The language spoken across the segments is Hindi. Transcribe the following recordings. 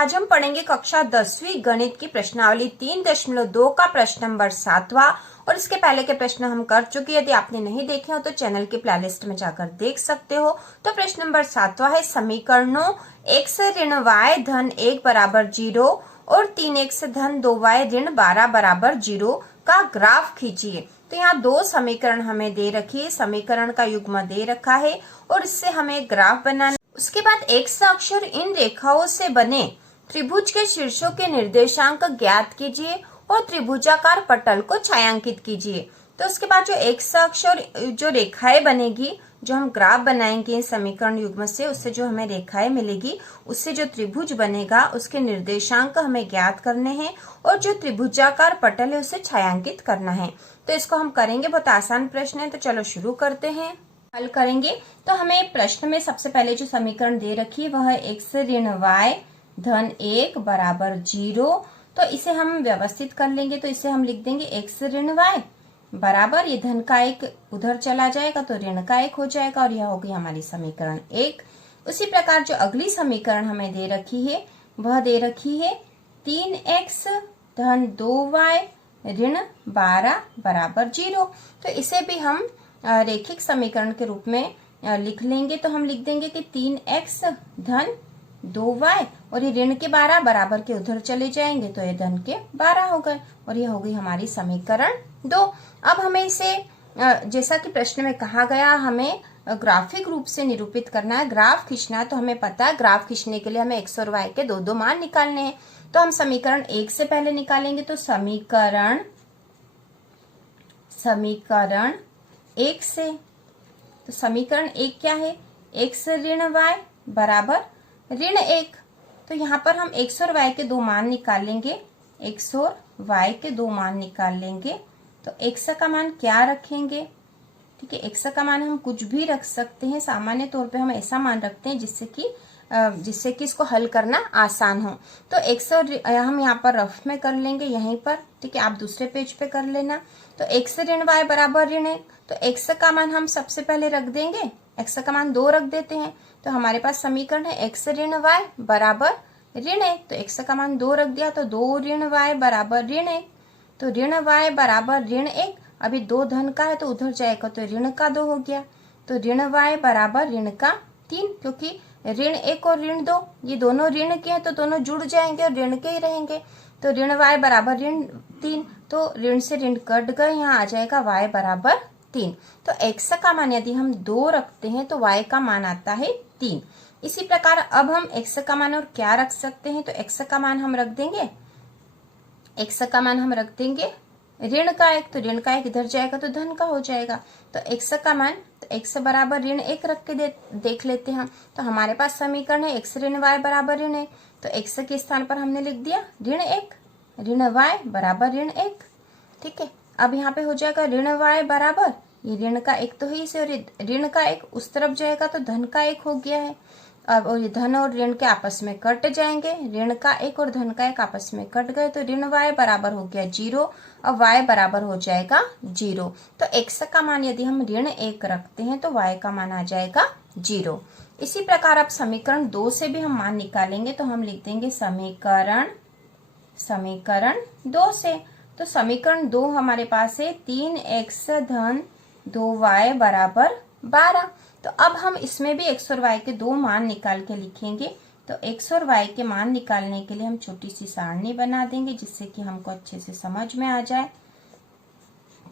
आज हम पढ़ेंगे कक्षा 10वीं गणित की प्रश्नावली 3.2 का प्रश्न नंबर 7वां। और इसके पहले के प्रश्न हम कर चुके हैं। यदि आपने नहीं देखे हो तो चैनल की प्लेलिस्ट में जाकर देख सकते हो। तो प्रश्न नंबर 7वां है, समीकरणों x ऋण y धन 1 बराबर 0 और 3x धन 2y ऋण 12 बराबर 0 का ग्राफ खींचिए। तो यहाँ दो समीकरण हमें दे रखी है, समीकरण का युग्म दे रखा है और इससे हमें ग्राफ बनाना। उसके बाद x अक्ष और इन रेखाओं से बने त्रिभुज के शीर्षों के निर्देशांक ज्ञात कीजिए और त्रिभुजाकार पटल को छायांकित कीजिए। तो उसके बाद जो x अक्ष और जो रेखाएं बनेगी, जो हम ग्राफ बनाएंगे समीकरण युग्म से, उससे जो हमें रेखाएं मिलेगी, उससे जो त्रिभुज बनेगा उसके निर्देशांक हमें ज्ञात करने हैं और जो त्रिभुजाकार पटल है उसे छायांकित करना है। तो इसको हम करेंगे, बहुत आसान प्रश्न है। तो चलो शुरू करते हैं, हल करेंगे। तो हमें प्रश्न में सबसे पहले जो समीकरण दे रखी है वह है x ऋण y धन 1 बराबर 0। तो इसे हम व्यवस्थित कर लेंगे। तो इसे हम लिख देंगे x ऋण y बराबर, ये धन का एक उधर चला जाएगा तो ऋण का एक हो जाएगा और यह होगी हमारी समीकरण 1। उसी प्रकार जो अगली समीकरण हमें दे रखी है वह दे रखी है 3x धन 2y ऋण 12 बराबर 0। तो इसे भी हम रेखिक समीकरण के रूप में लिख लेंगे। तो हम लिख देंगे कि 3x धन 2y और ये ऋण के 12 बराबर के उधर चले जाएंगे तो ये धन के 12 हो गए और ये हो गई हमारी समीकरण 2। अब हमें इसे जैसा कि प्रश्न में कहा गया, हमें ग्राफिक रूप से निरूपित करना है, ग्राफ खींचना है। तो हमें पता है ग्राफ खींचने के लिए हमें x और y के दो मान निकालने हैं। तो हम समीकरण 1 से पहले निकालेंगे। तो समीकरण 1 से, तो समीकरण 1 क्या है, x ऋण y बराबर ऋण 1। तो यहाँ पर हम x और y के दो मान निकालेंगे, x और y के दो मान निकाल लेंगे। तो x का मान क्या रखेंगे, ठीक है, x का मान हम कुछ भी रख सकते हैं। सामान्य तौर पे हम ऐसा मान रखते हैं जिससे कि इसको हल करना आसान हो। तो x और हम यहाँ पर रफ में कर लेंगे यहीं पर, ठीक है, आप दूसरे पेज पे कर लेना। तो x ऋण y बराबर ऋण 1। तो x का मान हम सबसे पहले रख देंगे, x का मान 2 रख देते हैं। तो हमारे पास समीकरण है x ऋण y बराबर ऋण 1। तो x का मान 2 रख दिया तो 2 ऋण y बराबर ऋण 1। तो ऋण y बराबर ऋण 1, अभी 2 धन का है तो उधर जाएगा तो ऋण का 2 हो गया। तो ऋण y बराबर ऋण का 3, क्योंकि ऋण 1 और ऋण 2 ये दोनों ऋण के हैं तो दोनों जुड़ जाएंगे और ऋण के ही रहेंगे। तो ऋण y बराबर ऋण 3, तो ऋण से ऋण कट गए, यहाँ आ जाएगा y बराबर 3। तो x का मान यदि हम 2 रखते हैं तो y का मान आता है 3। इसी प्रकार अब हम x का मान और क्या रख सकते हैं, तो x का मान हम रख देंगे, x का मान हम रख देंगे ऋण का 1। तो ऋण का 1 इधर जाएगा तो धन का हो जाएगा। तो x का मान, तो x बराबर ऋण 1 रख के देख लेते हैं। तो हमारे पास समीकरण है x ऋण y बराबर ऋण 1। तो x के स्थान पर हमने लिख दिया ऋण 1, ऋण y बराबर ऋण 1, ठीक है। अब यहाँ पे हो जाएगा ऋण y बराबर, ये ऋण का 1 तो है इसे, और ऋण का 1 उस तरफ जाएगा तो धन का 1 हो गया है। अब और ये धन और ऋण के आपस में कट जाएंगे, ऋण का 1 और धन का 1 आपस में कट गए तो ऋण y बराबर हो गया 0। अब y बराबर हो जाएगा 0। तो x का मान यदि हम ऋण 1 रखते हैं तो y का मान आ जाएगा 0। इसी प्रकार अब समीकरण 2 से भी हम मान निकालेंगे। तो हम लिख देंगे समीकरण 2 से। तो समीकरण 2 हमारे पास है 3x धन 2y बराबर 12। तो अब हम इसमें भी x और y के दो मान निकाल के लिखेंगे। तो x और y के मान निकालने के लिए हम छोटी सी सारणी बना देंगे जिससे कि हमको अच्छे से समझ में आ जाए।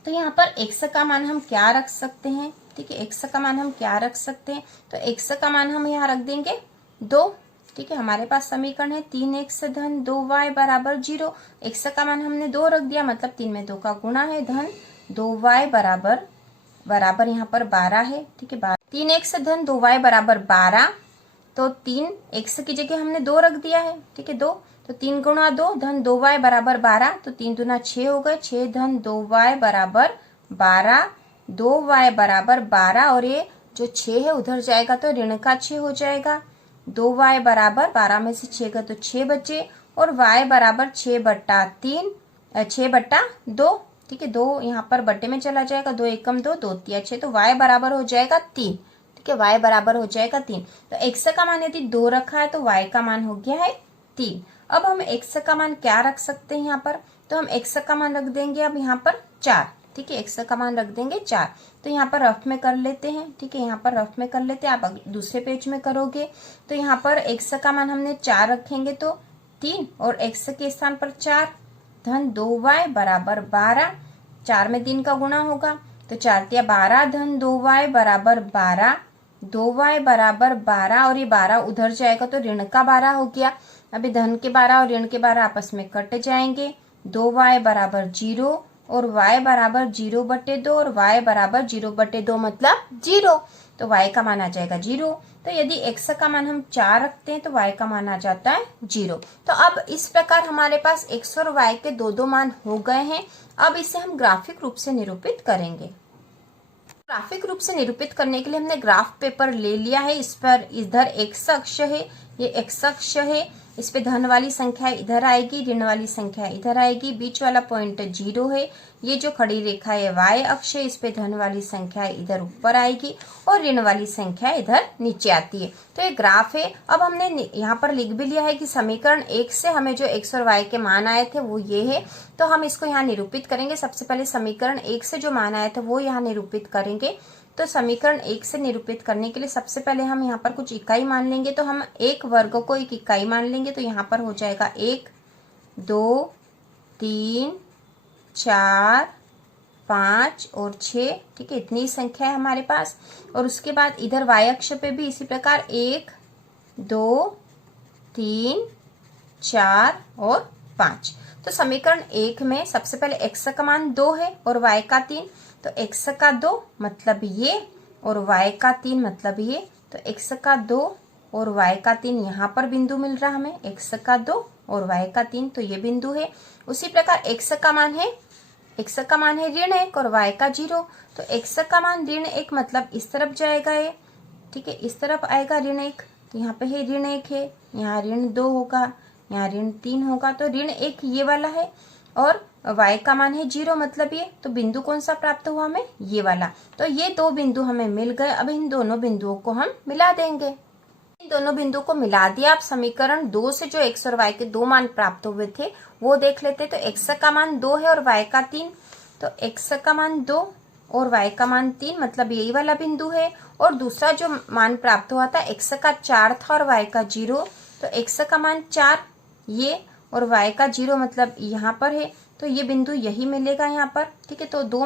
तो यहाँ पर x का मान हम क्या रख सकते हैं, ठीक है, x का मान हम क्या रख सकते हैं, तो x का मान हम यहाँ रख देंगे 2, ठीक है। हमारे पास समीकरण है 3x धन 2y बराबर 0। x का मान हमने 2 रख दिया, मतलब 3 में 2 का गुणा है, धन 2y बराबर यहाँ पर 12 है, ठीक है। 3x धन 2y बराबर 12। तो 3x की जगह हमने 2 रख दिया है, ठीक है, 2। तो 3 गुणा 2 धन 2y बराबर 12। तो 3 दूना 6 हो गए, 6 धन 2y बराबर 12, 2y बराबर 12 और ये जो 6 है उधर जाएगा तो ऋण का 6 हो जाएगा। 2y बराबर 12 में से 6 गए तो 6 बचे और y बराबर 6/3, 6/2, ठीक है। 2 यहाँ पर बट्टे में चला जाएगा, 2 एकम 2, 2 तिया 6, तो y बराबर हो जाएगा 3, ठीक है, y बराबर हो जाएगा 3। तो x का मान यदि 2 रखा है तो y का मान हो गया है 3। अब हम x का मान क्या रख सकते हैं यहाँ पर, तो हम x का मान रख देंगे अब यहाँ पर 4। ठीक है, x का मान रख देंगे 4। तो यहाँ पर रफ में कर लेते हैं। ठीक है, यहाँ पर रफ में कर लेते हैं, आप दूसरे पेज में करोगे तो यहाँ पर x का मान हमने 4 रखेंगे तो 3 और x के स्थान पर 4 धन 2y बराबर 12। 4 में 3 का गुणा होगा तो 4 तिया 12 धन 2y बराबर 12। 2y बराबर 12 और ये 12 उधर जाएगा तो ऋण का 12 हो गया। अभी धन के 12 और ऋण के 12 आपस में कट जाएंगे। 2y बराबर 0 और y बराबर 0/2 और y बराबर 0/2 मतलब 0। तो y का मान आ जाएगा 0। तो यदि x का मान हम 4 रखते हैं तो y का मान आ जाता है 0। तो अब इस प्रकार हमारे पास x और y के दो मान हो गए हैं। अब इसे हम ग्राफिक रूप से निरूपित करेंगे। ग्राफिक रूप से निरूपित करने के लिए हमने ग्राफ पेपर ले लिया है। इस पर इधर x अक्ष है, ये x अक्ष है, इस पे धन वाली संख्या इधर आएगी, ऋण वाली संख्या इधर आएगी, बीच वाला पॉइंट 0 है। ये जो खड़ी रेखा है y अक्ष है, इस पे धन वाली संख्या इधर ऊपर आएगी और ऋण वाली संख्या इधर नीचे आती है। तो ये ग्राफ है। अब हमने यहाँ पर लिख भी लिया है कि समीकरण 1 से हमें जो x और y के मान आए थे वो ये है। तो हम इसको यहाँ निरूपित करेंगे। सबसे पहले समीकरण 1 से जो मान आए थे वो यहाँ निरूपित करेंगे। तो समीकरण 1 से निरूपित करने के लिए सबसे पहले हम यहाँ पर कुछ इकाई मान लेंगे। तो हम एक वर्ग को एक इकाई मान लेंगे। तो यहाँ पर हो जाएगा 1 2 3 4 5 और 6। ठीक है, इतनी संख्या है हमारे पास। और उसके बाद इधर y अक्ष पे भी इसी प्रकार 1 2 3 4 और 5। तो समीकरण 1 में सबसे पहले x का मान 2 है और y का 3। तो x का 2 मतलब ये और y का 3 मतलब ये। तो x का 2 और y का 3 यहाँ पर बिंदु मिल रहा हमें, x का 2 और y का 3 तो ये बिंदु है। उसी प्रकार x का मान है ऋण 1 और y का 0। तो x का मान ऋण 1 मतलब इस तरफ जाएगा ये। ठीक है, इस तरफ आएगा ऋण 1। तो यहाँ पे है ऋण 1 है, यहाँ ऋण 2 होगा, यहाँ ऋण 3 होगा। तो ऋण 1 ये वाला है और y का मान है 0 मतलब ये। तो बिंदु कौन सा प्राप्त हुआ हमें, ये वाला। तो ये दो बिंदु हमें मिल गए। अब इन दोनों बिंदुओं को हम मिला देंगे। इन दोनों बिंदुओं को मिला दिया। आप समीकरण 2 से जो x और y के दो मान प्राप्त हुए थे वो देख लेते। तो x का मान 2 है और y का 3। तो x का मान 2 और y का मान 3 मतलब यही वाला बिंदु है। और दूसरा जो मान प्राप्त हुआ था x का 4 था और y का 0। तो x का मान 4 ये और y का 0 मतलब यहाँ पर है। तो ये बिंदु यही मिलेगा यहाँ पर। ठीक है, तो दो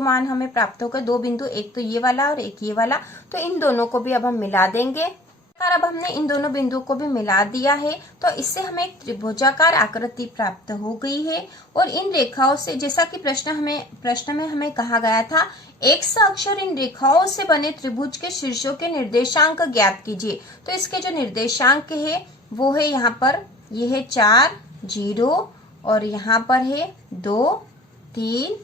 मान हमें प्राप्त हो गए, दो बिंदु, एक तो ये वाला और एक ये वाला। तो इन दोनों को भी अब हम मिला देंगे। अब हमने इन दोनों बिंदुओं को भी मिला दिया है तो इससे हमें एक त्रिभुजाकार आकृति प्राप्त हो गई है। और इन रेखाओं से, जैसा कि प्रश्न में हमें कहा गया था, x अक्ष और इन रेखाओं से बने त्रिभुज के शीर्षों के निर्देशांक ज्ञात कीजिए। तो इसके जो निर्देशांक है वो है यहाँ पर, ये है 4 0 और यहाँ पर है 2 3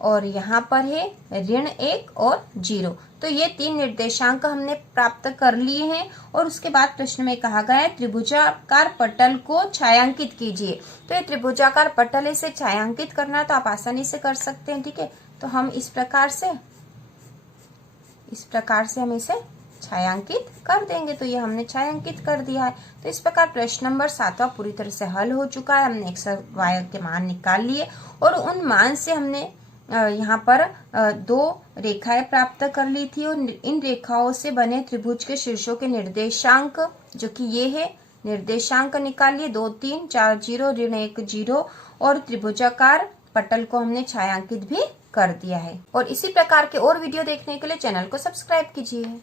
और यहाँ पर है ऋण 1 और 0। तो ये 3 निर्देशांक हमने प्राप्त कर लिए हैं। और उसके बाद प्रश्न में कहा गया है त्रिभुजाकार पटल को छायांकित कीजिए। तो ये त्रिभुजाकार पटल, इसे छायांकित करना है तो आप आसानी से कर सकते हैं। ठीक है, तो हम इस प्रकार से हम इसे छायांकित कर देंगे। तो ये हमने छायांकित कर दिया है। तो इस प्रकार प्रश्न नंबर 7वां पूरी तरह से हल हो चुका है। हमने x और y के मान निकाल लिए और उन मान से हमने यहाँ पर 2 रेखाएं प्राप्त कर ली थी। और इन रेखाओं से बने त्रिभुज के शीर्षों के निर्देशांक जो कि ये है, निर्देशांक निकाल लिए 2 3 4 0 ऋण 1 0। और त्रिभुजाकार पटल को हमने छायांकित भी कर दिया है। और इसी प्रकार के और वीडियो देखने के लिए चैनल को सब्सक्राइब कीजिए।